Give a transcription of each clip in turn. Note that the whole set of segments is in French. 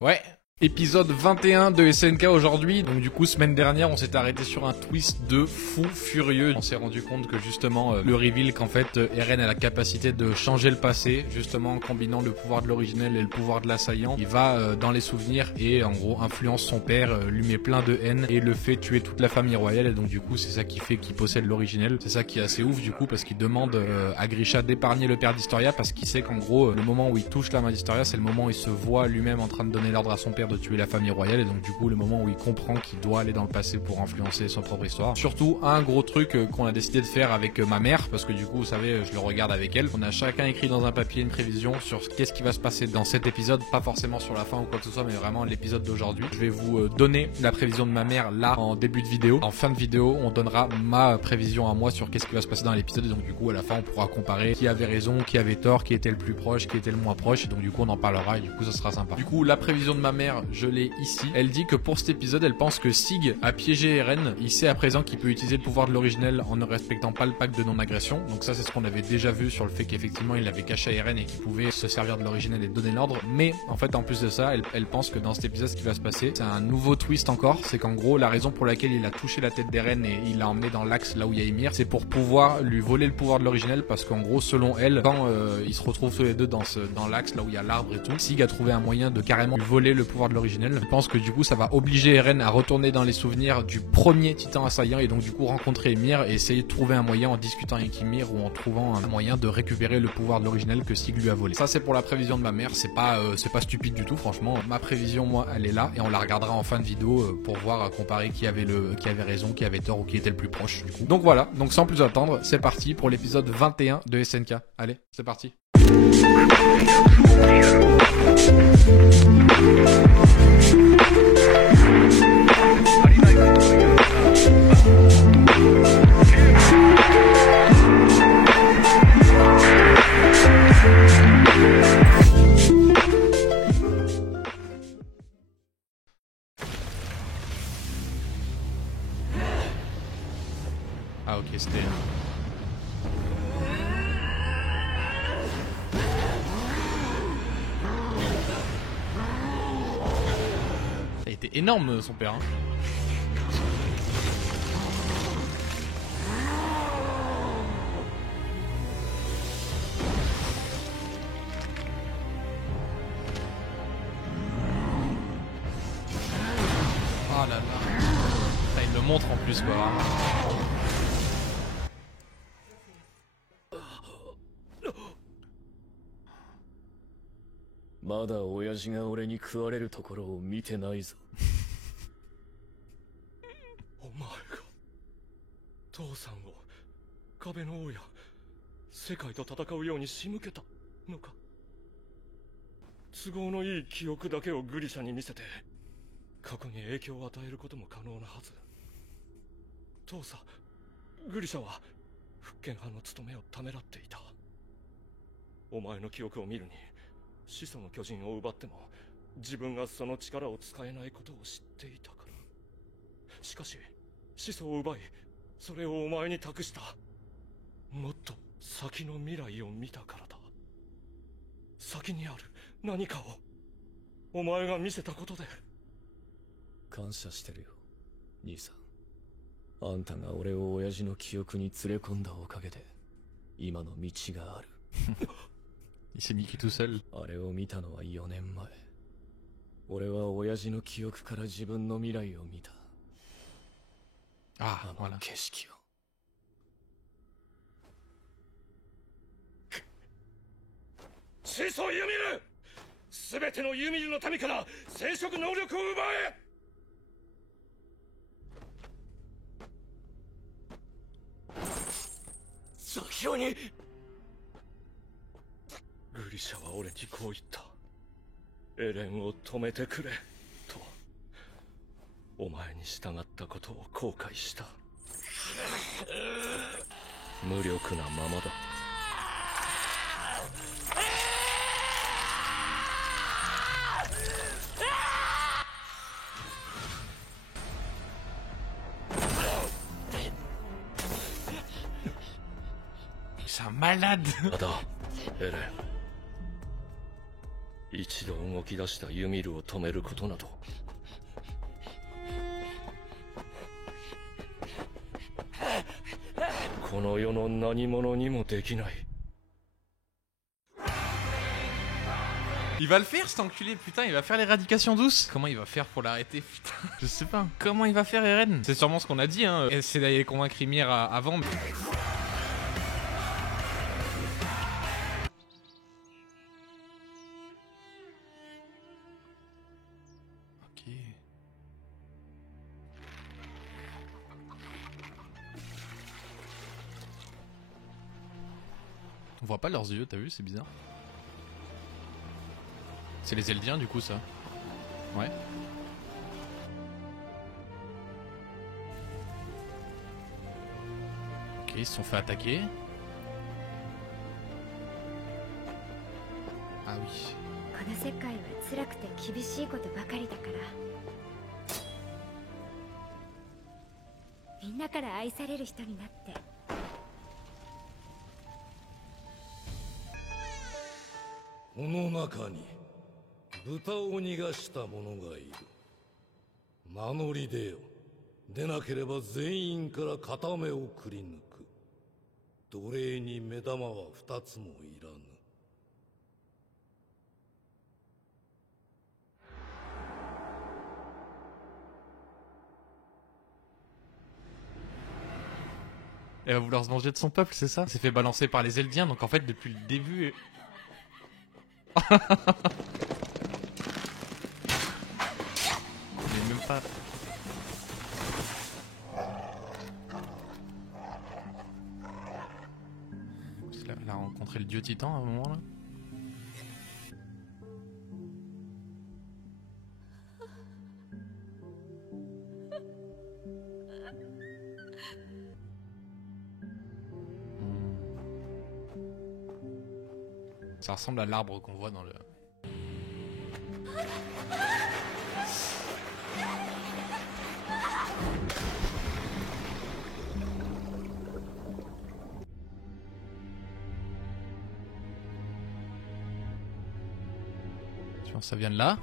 Ouais, épisode 21 de SNK aujourd'hui. Donc du coup, semaine dernière, on s'est arrêté sur un twist de fou furieux. On s'est rendu compte que justement, le reveal qu'en fait, Eren a la capacité de changer le passé, justement en combinant le pouvoir de l'originel et le pouvoir de l'assaillant. Il va dans les souvenirs et en gros influence son père, lui met plein de haine et le fait tuer toute la famille royale. Et donc du coup, c'est ça qui fait qu'il possède l'originel. C'est ça qui est assez ouf du coup, parce qu'il demande à Grisha d'épargner le père d'Historia, parce qu'il sait qu'en gros, le moment où il touche la main d'Historia, c'est le moment où il se voit lui-même en train de donner l'ordre à son père de tuer la famille royale, et donc du coup le moment où il comprend qu'il doit aller dans le passé pour influencer son propre histoire. Surtout un gros truc qu'on a décidé de faire avec ma mère, parce que du coup vous savez je le regarde avec elle, on a chacun écrit dans un papier une prévision sur qu'est-ce qui va se passer dans cet épisode, pas forcément sur la fin ou quoi que ce soit, mais vraiment l'épisode d'aujourd'hui. Je vais vous donner la prévision de ma mère là en début de vidéo. En fin de vidéo on donnera ma prévision à moi sur qu'est-ce qui va se passer dans l'épisode, et donc du coup à la fin on pourra comparer qui avait raison, qui avait tort, qui était le plus proche, qui était le moins proche, et donc du coup on en parlera et du coup ça sera sympa. Du coup la prévision de ma mère, je l'ai ici. Elle dit que pour cet épisode, elle pense que Sig a piégé Eren. Il sait à présent qu'il peut utiliser le pouvoir de l'originel en ne respectant pas le pacte de non-agression. Donc ça, c'est ce qu'on avait déjà vu sur le fait qu'effectivement, il avait caché à Eren et qu'il pouvait se servir de l'originel et donner l'ordre. Mais en fait, en plus de ça, elle pense que dans cet épisode, ce qui va se passer, c'est un nouveau twist encore. C'est qu'en gros, la raison pour laquelle il a touché la tête d'Eren et il l'a emmené dans l'axe là où il y a Ymir, c'est pour pouvoir lui voler le pouvoir de l'originel, parce qu'en gros, selon elle, quand ils se retrouvent tous les deux dans l'axe là où il y a l'arbre et tout, Sig a trouvé un moyen de carrément lui voler le pouvoir de l'originel. Je pense que du coup ça va obliger Eren à retourner dans les souvenirs du premier titan assaillant, et donc du coup rencontrer Ymir et essayer de trouver un moyen en discutant avec Ymir ou en trouvant un moyen de récupérer le pouvoir de l'originel que Sig lui a volé. Ça c'est pour la prévision de ma mère, c'est pas stupide du tout franchement. Ma prévision moi elle est là et on la regardera en fin de vidéo pour voir, comparer qui avait raison, qui avait tort ou qui était le plus proche du coup. Donc voilà, donc sans plus attendre, c'est parti pour l'épisode 21 de SNK. Allez, c'est parti. Ah ok, c'était... Ça a été énorme son père hein. Oh là là. Ça, il le montre en plus quoi.まだ親父が俺に食われるところを見てないぞ。お前が父さんを壁の王や世界と戦うように仕向けたのか。都合のいい記憶だけをグリシャに見せて過去に影響を与えることも可能なはず。父さん、グリシャは復権派の務めをためらっていた。お前の記憶を見るに始祖の巨人を奪っても自分がその力を使えないことを知っていたから。しかし始祖を奪いそれをお前に託した。もっと先の未来を見たからだ。先にある何かをお前が見せたことで。感謝してるよ兄さん。あんたが俺を親父の記憶に連れ込んだおかげで今の道がある。Il s'est niqué tout seul. あれを見たのは4年前。俺は親父の記憶から自分の未来を見た。ああ、の景色を。始祖ユミル！すべてのユミルの民から生殖能力を奪え！ザキオに！グリシャは俺にこう言った。エレンを止めてくれと。お前に従ったことを後悔した。無力なままだ。C'est un malade. ただエレン、一度動き出したユミルを止めることなどこの世の何者にもできない。 Il va le faire cet enculé, putain, il va faire l'éradication douce. Comment il va faire pour l'arrêter, putain? Je sais pas. Comment il va faire Eren? C'est sûrement ce qu'on a dit, hein. Essayer d'aller convaincre Ymir avant. Mais... Ok. On voit pas leurs yeux, t'as vu? C'est bizarre. C'est les Eldiens du coup ça. Ouais. Ok, ils se sont fait attaquer. Ah oui. この世界は辛くて厳しいことばかりだからみんなから愛される人になってこの中に豚を逃がした者がいる。名乗り出よ。出なければ全員から片目をくり抜く。奴隷に目玉は2つもいらぬ。Elle va vouloir se venger de son peuple, c'est ça? Elle s'est fait balancer par les Eldiens, donc en fait depuis le début... Mais même pas... Elle a rencontré le dieu titan à un moment là. Ça ressemble à l'arbre qu'on voit dans le... Tu vois, ça vient de là.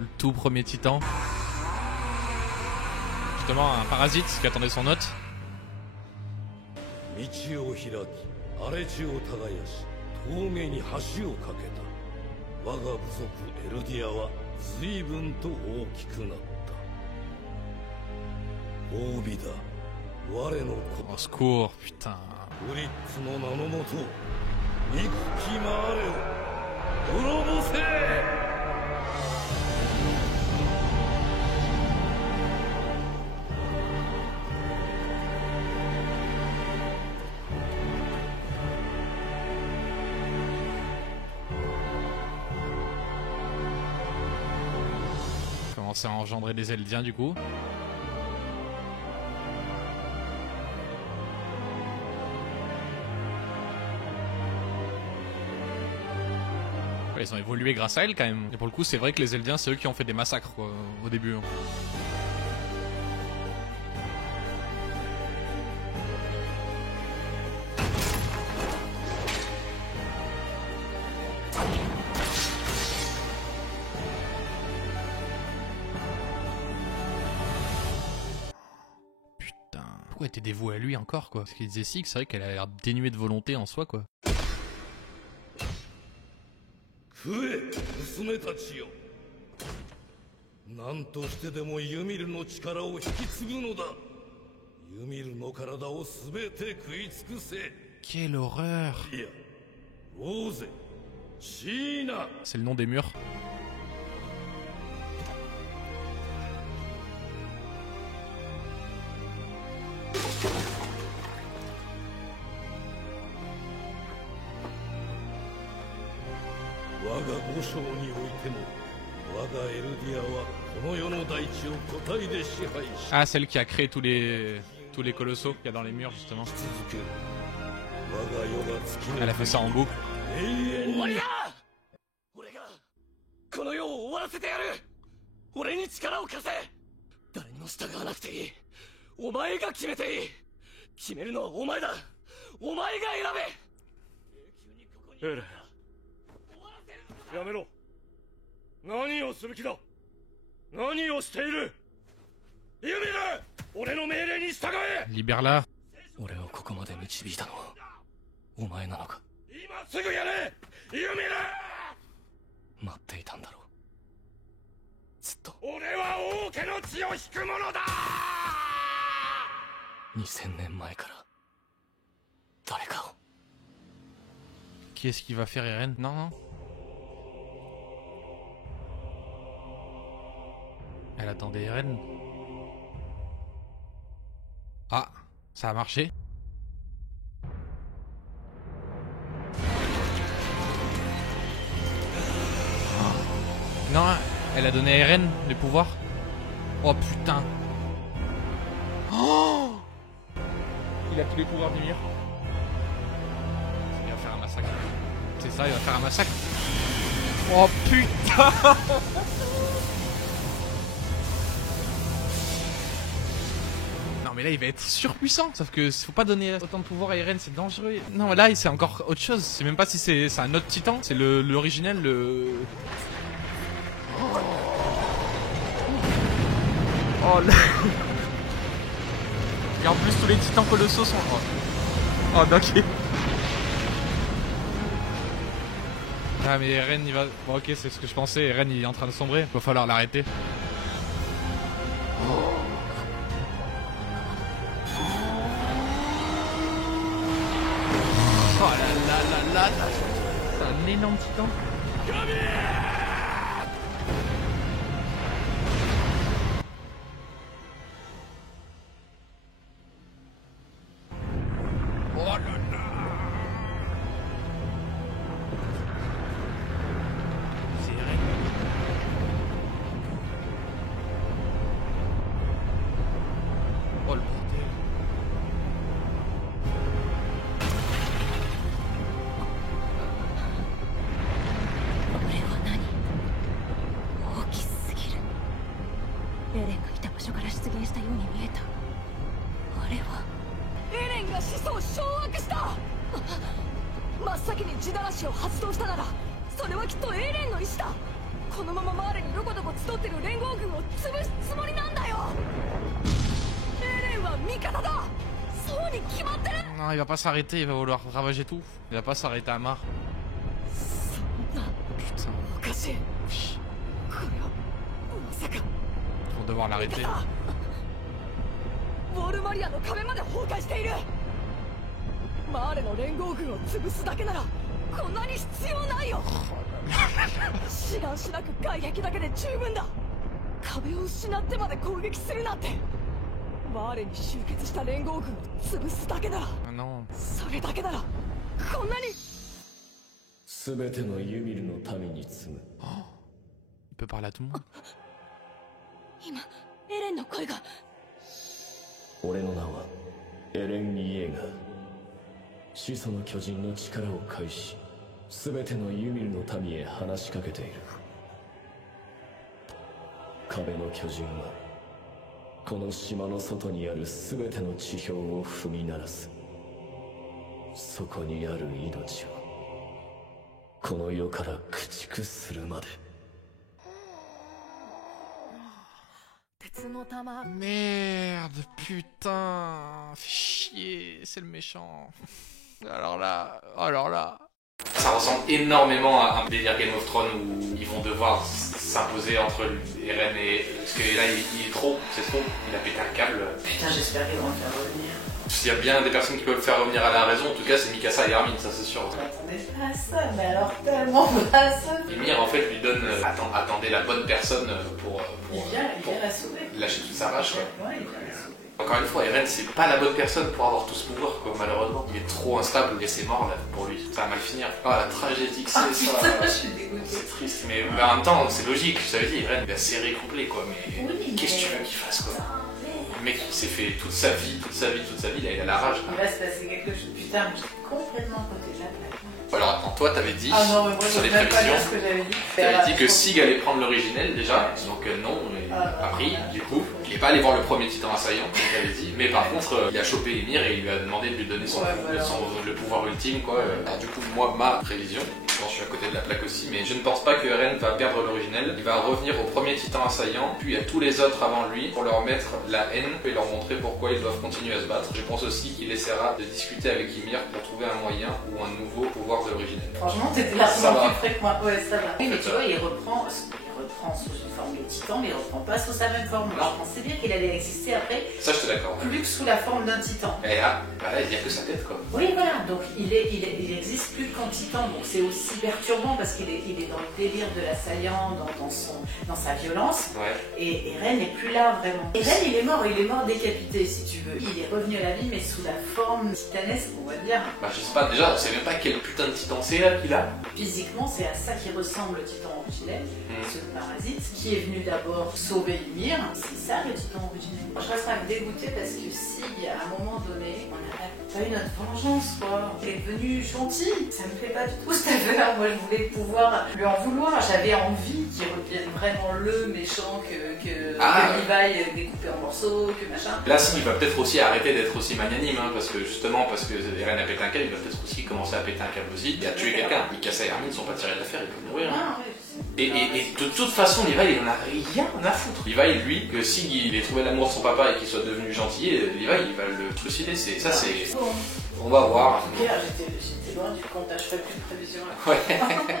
Le tout premier titan. Justement, un parasite qui attendait son hôte. 道を開き、荒れ地を耕し、峠に橋を架けた。我が部族エルディアは随分と大きくなった。褒美だ。我の子。 Au secours, putain. フリッツの名のもと、憎きマーレを滅ぼせ。 Commencer à engendrer des Eldiens du coup. Ouais, ils ont évolué grâce à elle quand même. Et pour le coup c'est vrai que les Eldiens c'est eux qui ont fait des massacres quoi, au début. Pourquoi elle était dévouée à lui encore quoi? Parce qu'il disait si que c'est vrai qu'elle a l'air dénuée de volonté en soi quoi. 食え、娘たちよ。何としてでもユミルの力を引き継ぐのだ。ユミルの体をすべて食い尽くせ。 Quelle horreur! いや、ローゼ、シーナ。 C'est le nom des murs. Ah, celle qui a créé tous les colossaux qu'il y a dans les murs justement. Elle a fait ça en boucle. わせてやる。俺に力を貸せ。誰にも従わなくていい。お前が決めていい。決めるのはお前だ。お前が選べ。エレン、やめろ。何をする気だ。何をしている。ユミル、俺の命令に従え。Libère-la. 俺をここまで導いたのはお前なのか。今すぐやれ、ユミル。待っていたんだろう、ずっと。俺は王家の血を引く者だ。2000年前から誰かを。 Qui est-ce qui va faire Eren? Non, non. Elle attendait Eren. Ah, ça a marché. Ah. Non, elle a donné à Eren les pouvoirs. Oh putain. Oh, il a tous les pouvoirs d'Ymir. Il va faire un massacre. C'est ça, il va faire un massacre. Oh putain. Non mais là il va être surpuissant. Sauf que faut pas donner autant de pouvoir à Eren, c'est dangereux. Non là c'est encore autre chose. C'est même pas si c'est un autre titan. C'est l'originel, le... Oh là. Et en plus tous les titans colossaux sont... Oh ok. Ah mais Eren il va... Bon ok, c'est ce que je pensais, Eren il est en train de sombrer, il va falloir l'arrêter. Oh là là là là là. C'est un énorme titan. Oh là là. C'est Eren. Oh le bordel. Non, il va pas s'arrêter, il va vouloir ravager tout. Il va pas s'arrêter à marre. Putain. Ils vont devoir l'arrêter. Ah non. Oh, il peut parler à tout le monde. 俺の名はエレン・イエーガー。始祖の巨人の力を介し、全てのユミルの民へ話しかけている。壁の巨人はこの島の外にある全ての地表を踏み鳴らす。そこにある命をこの世から駆逐するまで。 Merde, putain, fais chier, c'est le méchant. Alors là. Ça ressemble énormément à un délire Game of Thrones où ils vont devoir s'imposer entre Eren et... Parce que là, il est trop, c'est trop, il a pété un câble. Putain, j'espère qu'ils vont le faire revenir. S'il y a bien des personnes qui peuvent le faire revenir à la raison, en tout cas, c'est Mikasa et Armin, ça c'est sûr. Je m'attendais pas à ça, mais alors tellement pas à ça. Ymir, en fait, lui donne... attendez la bonne personne pour il vient la sauver. Lâcher toute sa rage, quoi. Ouais, il vient la sauver. Encore une fois, Eren, c'est pas la bonne personne pour avoir tout ce pouvoir, quoi, malheureusement. Il est trop instable et c'est mort, là, pour lui. Ça va mal finir. Oh, la tragédie que c'est, ça. Putain, je suis dégoûtée. C'est triste, mais en même temps, c'est logique. Je t'avais dit, Eren, il a serré complet, quoi, mais... Oui, qu'est-ce que tu veux qu'il fasse, quoi? Le mec, il s'est fait toute sa vie, là, il a la rage, quoi. Il va se passer quelque chose. Putain, mais j'étais complètement à côté de la plaque. Alors attends, toi t'avais dit Ah non, mais moi sur je les ne même pas prévisions, dire ce que j'avais dit. t'avais dit que Sig allait prendre l'originel déjà, donc non, il a pas pris du coup. Il est pas allé voir le premier titan assaillant, comme t'avais dit, mais par contre il a chopé Ymir et il lui a demandé de lui donner le pouvoir ultime quoi. Alors du coup moi ma prévision, je suis à côté de la plaque aussi, mais je ne pense pas que Eren va perdre l'originel. Il va revenir au premier titan assaillant, puis à tous les autres avant lui, pour leur mettre la haine et leur montrer pourquoi ils doivent continuer à se battre. Je pense aussi qu'il essaiera de discuter avec Ymir pour trouver un moyen ou un nouveau pouvoir de l'originel. Franchement, t'étais Ça largement va. plus près que moi. Ouais, ça va. Oui, mais tu vois, il reprend sous une forme de titan, mais il reprend pas sous sa même forme. Alors, je pensais bien qu'il allait exister après, Ça je te l'accorde. Plus que sous la forme d'un titan. Et là, il n'y a que sa tête quoi. oui, voilà, donc il existe plus qu'en titan, donc c'est aussi perturbant parce qu'il est dans le délire de l'assaillant, dans sa violence, Ouais. et Eren n'est plus là vraiment. Eren il est mort décapité si tu veux. Il est revenu à la vie mais sous la forme titanesque, on va dire. Bah je sais pas, déjà on sait même pas quel putain de titan c'est là qu'il a. Physiquement, c'est à ça qui ressemble le titan originel, Mm. ce parasite, qui est venu d'abord sauver Ymir. C'est ça le titan originel. Je reste quand même dégoûtée parce que si, à un moment donné, on n'a pas eu notre vengeance, quoi. Il est devenu gentil. Ça me fait pas du tout cette affaire. Moi, je voulais pouvoir lui en vouloir. J'avais envie qu'il revienne vraiment le méchant que Levi découpé en morceaux, que machin. Là, il va peut-être aussi arrêter d'être aussi magnanime, hein, parce que Eren a pété un câble, il va peut-être aussi commencer à péter un câble aussi, et à tuer quelqu'un. Mikasa et Armin ne sont pas tirés d'affaire, ils peuvent mourir. Hein. Ah, ouais, Et de toute façon, Levi, il en a rien à foutre. Levi, lui, que s'il ait trouvé l'amour de son papa et qu'il soit devenu gentil, Levi, il va le trucider. C'est bon. On va voir. En tout cas, j'étais loin du compte. Je ferai plus de prévisions. Là. Ouais.